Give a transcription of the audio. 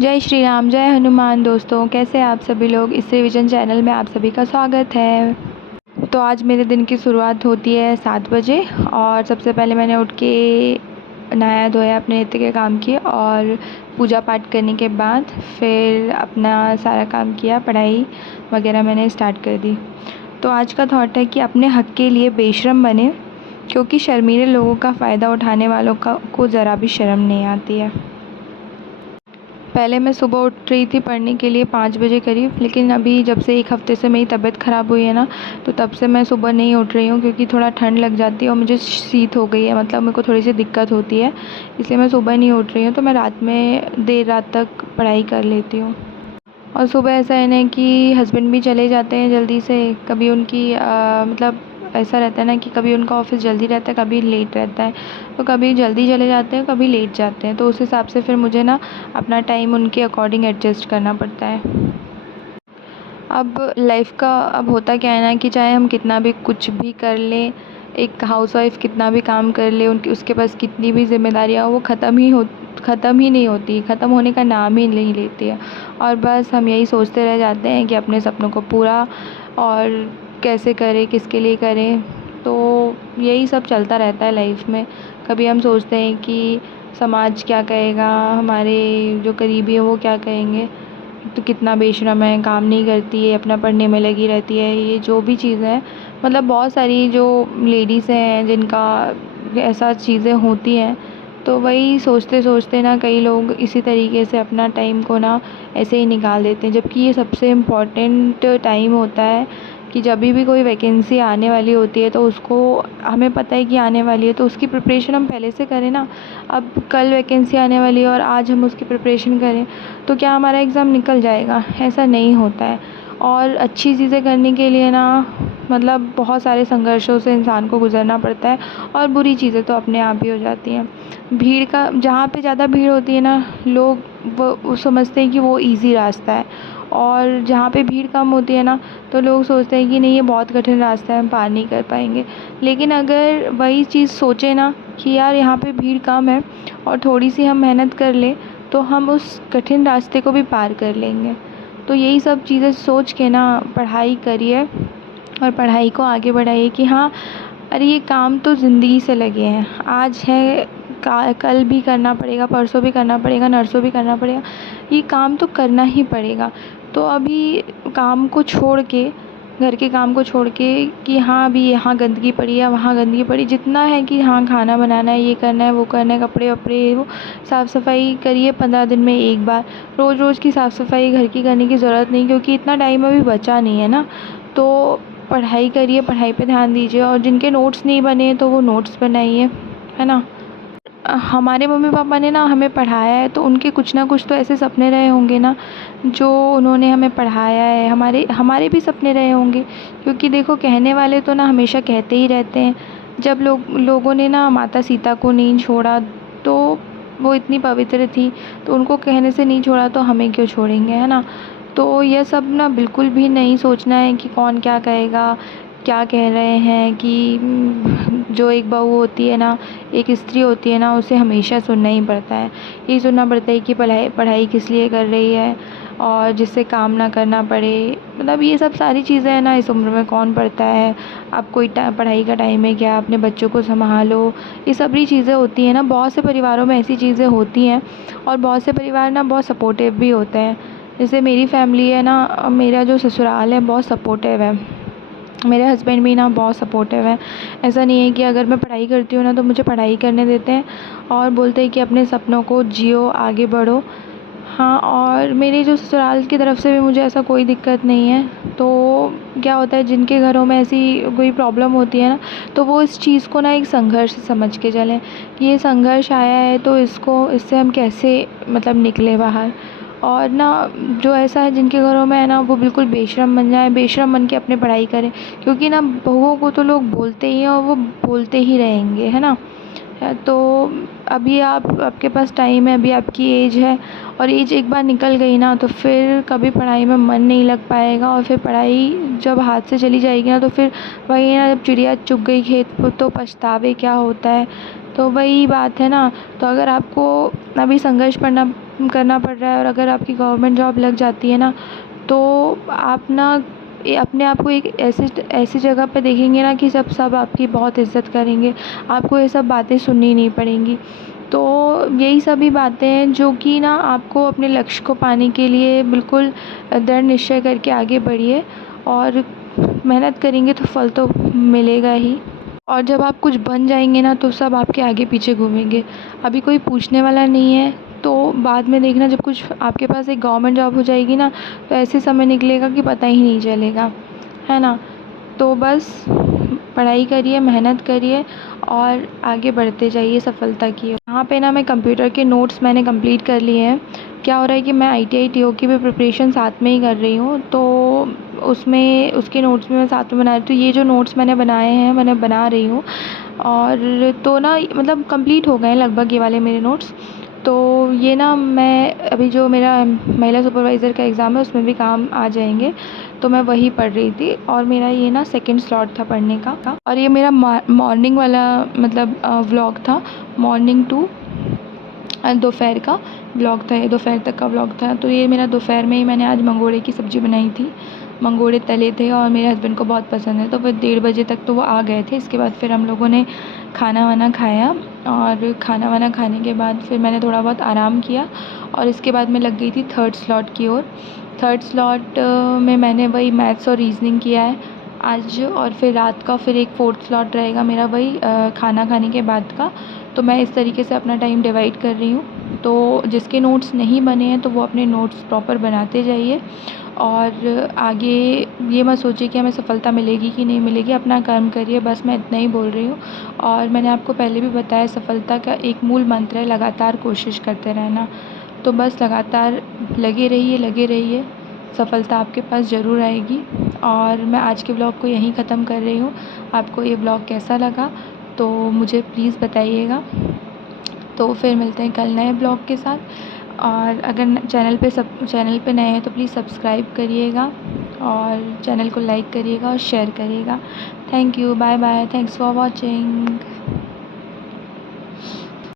जय श्री राम, जय हनुमान। दोस्तों, कैसे हैं आप सभी लोग। इस रिवीजन चैनल में आप सभी का स्वागत है। तो आज मेरे दिन की शुरुआत होती है 7 बजे और सबसे पहले मैंने उठ के नहाया धोया, अपने नित्य के काम किए और पूजा पाठ करने के बाद फिर अपना सारा काम किया, पढ़ाई वगैरह मैंने स्टार्ट कर दी। तो आज का थॉट है कि अपने हक़ के लिए बेशर्म बने, क्योंकि शर्मीले लोगों का फ़ायदा उठाने वालों को ज़रा भी शर्म नहीं आती है। पहले मैं सुबह उठ रही थी पढ़ने के लिए 5 बजे करीब, लेकिन अभी जब से 1 हफ़्ते से मेरी तबीयत ख़राब हुई है ना, तो तब से मैं सुबह नहीं उठ रही हूँ, क्योंकि थोड़ा ठंड लग जाती है और मुझे शीत हो गई है, मतलब मेरे को थोड़ी सी दिक्कत होती है, इसलिए मैं सुबह नहीं उठ रही हूँ। तो मैं रात में देर रात तक पढ़ाई कर लेती हूँ। और सुबह ऐसा है ना कि हस्बैंड भी चले जाते हैं जल्दी से, कभी उनकी मतलब ऐसा रहता है ना कि कभी उनका ऑफ़िस जल्दी रहता है, कभी लेट रहता है। तो कभी जल्दी चले जाते हैं, कभी लेट जाते हैं, तो उस हिसाब से फिर मुझे ना अपना टाइम उनके अकॉर्डिंग एडजस्ट करना पड़ता है। अब लाइफ़ का अब होता क्या है ना कि चाहे हम कितना भी कुछ भी कर लें, एक हाउसवाइफ़ कितना भी काम कर ले, उनकी उसके पास कितनी भी ज़िम्मेदारियाँ हो, वो ख़त्म ही नहीं होती, ख़त्म होने का नाम ही नहीं लेती है। और बस हम यही सोचते रह जाते हैं कि अपने सपनों को पूरा और कैसे करें, किसके लिए करें। तो यही सब चलता रहता है लाइफ़ में। कभी हम सोचते हैं कि समाज क्या कहेगा, हमारे जो करीबी हैं वो क्या कहेंगे, तो कितना बेशर्म है, काम नहीं करती है, अपना पढ़ने में लगी रहती है, ये जो भी चीज़ें हैं, मतलब बहुत सारी जो लेडीज़ हैं जिनका ऐसा चीज़ें होती हैं, तो वही सोचते सोचते ना कई लोग इसी तरीके से अपना टाइम को ना ऐसे ही निकाल देते हैं। जबकि ये सबसे इम्पॉर्टेंट टाइम होता है कि जब भी कोई वैकेंसी आने वाली होती है तो उसको हमें पता है कि आने वाली है, तो उसकी प्रिपरेशन हम पहले से करें ना। अब कल वैकेंसी आने वाली है और आज हम उसकी प्रिपरेशन करें तो क्या हमारा एग्ज़ाम निकल जाएगा? ऐसा नहीं होता है। और अच्छी चीज़ें करने के लिए ना मतलब बहुत सारे संघर्षों से इंसान को गुज़रना पड़ता है, और बुरी चीज़ें तो अपने आप ही हो जाती हैं। भीड़ का जहाँ पे ज़्यादा भीड़ होती है ना, लोग वो समझते हैं कि वो ईज़ी रास्ता है, और जहाँ पे भीड़ कम होती है ना, तो लोग सोचते हैं कि नहीं, ये बहुत कठिन रास्ता है, हम पार नहीं कर पाएंगे। लेकिन अगर वही चीज़ सोचे ना कि यार यहाँ पे भीड़ कम है और थोड़ी सी हम मेहनत कर लें, तो हम उस कठिन रास्ते को भी पार कर लेंगे। तो यही सब चीज़ें सोच के ना पढ़ाई करिए और पढ़ाई को आगे बढ़ाइए कि हाँ, अरे ये काम तो ज़िंदगी से लगे हैं, आज है कल भी करना पड़ेगा, परसों भी करना पड़ेगा, नरसों भी करना पड़ेगा, ये काम तो करना ही पड़ेगा। तो अभी काम को छोड़ के, घर के काम को छोड़ के कि हाँ अभी यहाँ गंदगी पड़ी है, वहाँ गंदगी पड़ी, जितना है कि हाँ खाना बनाना है, ये करना है, वो करना है, कपड़े वपड़े वो साफ़ सफाई करिए 15 दिन में एक बार। रोज़ रोज़ की साफ़ सफाई घर की करने की ज़रूरत नहीं, क्योंकि इतना टाइम अभी बचा नहीं है ना। तो पढ़ाई करिए, पढ़ाई पे ध्यान दीजिए, और जिनके नोट्स नहीं बने तो वो नोट्स बनाइए, है ना। हमारे मम्मी पापा ने ना हमें पढ़ाया है, तो उनके कुछ ना कुछ तो ऐसे सपने रहे होंगे ना जो उन्होंने हमें पढ़ाया है, हमारे हमारे भी सपने रहे होंगे। क्योंकि देखो, कहने वाले तो ना हमेशा कहते ही रहते हैं। जब लोगों ने ना माता सीता को नहीं छोड़ा, तो वो इतनी पवित्र थी, तो उनको कहने से नहीं छोड़ा तो हमें क्यों छोड़ेंगे, है ना। तो यह सब ना बिल्कुल भी नहीं सोचना है कि कौन क्या कहेगा, क्या कह रहे हैं। कि जो एक बहू होती है ना, एक स्त्री होती है ना, उसे हमेशा सुनना ही पड़ता है। यही सुनना पड़ता है कि पढ़ाई पढ़ाई किस लिए कर रही है, और जिससे काम ना करना पड़े। मतलब ये सब सारी चीज़ें हैं ना, इस उम्र में कौन पढ़ता है। अब कोई पढ़ाई का टाइम है क्या, अपने बच्चों को संभालो, ये सभी चीज़ें होती हैं ना। बहुत से परिवारों में ऐसी चीज़ें होती हैं, और बहुत से परिवार ना बहुत सपोर्टिव भी होते हैं। जैसे मेरी फैमिली है ना, मेरा जो ससुराल है बहुत सपोर्टिव है, मेरे हस्बैंड भी ना बहुत सपोर्टिव है। ऐसा नहीं है कि अगर मैं पढ़ाई करती हूँ ना तो मुझे पढ़ाई करने देते हैं, और बोलते हैं कि अपने सपनों को जियो, आगे बढ़ो। हाँ, और मेरे जो ससुराल की तरफ से भी मुझे ऐसा कोई दिक्कत नहीं है। तो क्या होता है, जिनके घरों में ऐसी कोई प्रॉब्लम होती है ना, तो वो इस चीज़ को ना एक संघर्ष समझ के चलें कि ये संघर्ष आया है तो इससे हम कैसे मतलब निकले बाहर। और ना जो ऐसा है जिनके घरों में है ना, वो बिल्कुल बेशर्म बन जाए, बेशर्म बन के अपनी पढ़ाई करें। क्योंकि ना बहुओं को तो लोग बोलते ही हैं और वो बोलते ही रहेंगे, है ना। तो अभी आपके पास टाइम है, अभी आपकी एज है, और एज एक बार निकल गई ना तो फिर कभी पढ़ाई में मन नहीं लग पाएगा, और फिर पढ़ाई जब हाथ से चली जाएगी ना तो फिर वही ना, जब चिड़िया चुग गई खेत तो पछतावे क्या होता है। तो वही बात है ना। तो अगर आपको अभी संघर्ष करना पड़ रहा है और अगर आपकी गवर्नमेंट जॉब लग जाती है ना, तो आप ना अपने आप को एक ऐसी ऐसी जगह पे देखेंगे ना कि सब आपकी बहुत इज़्ज़त करेंगे, आपको ये सब बातें सुननी नहीं पड़ेंगी। तो यही सभी बातें हैं जो कि ना आपको अपने लक्ष्य को पाने के लिए बिल्कुल दृढ़ निश्चय करके आगे बढ़िए, और मेहनत करेंगे तो फल तो मिलेगा ही। और जब आप कुछ बन जाएंगे ना, तो सब आपके आगे पीछे घूमेंगे। अभी कोई पूछने वाला नहीं है, तो बाद में देखना जब कुछ आपके पास एक गवर्नमेंट जॉब हो जाएगी ना, तो ऐसे समय निकलेगा कि पता ही नहीं चलेगा, है ना। तो बस पढ़ाई करिए, मेहनत करिए और आगे बढ़ते जाइए सफलता की ओर। यहाँ पे ना मैं कंप्यूटर के नोट्स मैंने कंप्लीट कर लिए हैं। क्या हो रहा है कि मैं ITI TO की भी प्रिपरेशन साथ में ही कर रही हूँ, तो उसमें उसके नोट्स भी मैं साथ में बना रही हूँ। तो ये जो नोट्स मैंने बनाए हैं मैंने बना रही हूँ, और तो ना मतलब कंप्लीट हो गए हैं लगभग ये वाले मेरे नोट्स। तो ये ना मैं अभी जो मेरा महिला सुपरवाइज़र का एग्ज़ाम है उसमें भी काम आ जाएंगे, तो मैं वही पढ़ रही थी। और मेरा ये ना सेकंड स्लॉट था पढ़ने का, और ये मेरा मॉर्निंग वाला मतलब व्लॉग था, मॉर्निंग टू दोपहर का व्लॉग था, ये दोपहर तक का व्लॉग था। तो ये मेरा दोपहर में ही मैंने आज मंगोड़े की सब्ज़ी बनाई थी, मंगोड़े तले थे और मेरे हस्बैंड को बहुत पसंद है। तो फिर 1:30 बजे तक तो वो आ गए थे। इसके बाद फिर हम लोगों ने खाना वाना खाया, और खाना वाना खाने के बाद फिर मैंने थोड़ा बहुत आराम किया, और इसके बाद मैं लग गई थी थर्ड स्लॉट की ओर। थर्ड स्लॉट में मैंने वही मैथ्स और रीजनिंग किया है आज, और फिर रात का फिर एक फोर्थ स्लॉट रहेगा मेरा वही खाना खाने के बाद का। तो मैं इस तरीके से अपना टाइम डिवाइड कर रही हूँ। तो जिसके नोट्स नहीं बने हैं तो वो अपने नोट्स प्रॉपर बनाते जाइए, और आगे ये मत सोचिए कि हमें सफलता मिलेगी कि नहीं मिलेगी, अपना कर्म करिए, बस मैं इतना ही बोल रही हूँ। और मैंने आपको पहले भी बताया, सफलता का एक मूल मंत्र है लगातार कोशिश करते रहना। तो बस लगातार लगे रहिए, सफलता आपके पास ज़रूर आएगी। और मैं आज के ब्लॉग को यहीं ख़त्म कर रही हूँ। आपको ये ब्लॉग कैसा लगा तो मुझे प्लीज़ बताइएगा। तो फिर मिलते हैं कल नए ब्लॉग के साथ। और अगर चैनल पे नए हैं तो प्लीज़ सब्सक्राइब करिएगा, और चैनल को लाइक करिएगा और शेयर करिएगा। Thank you, bye bye, thanks for watching.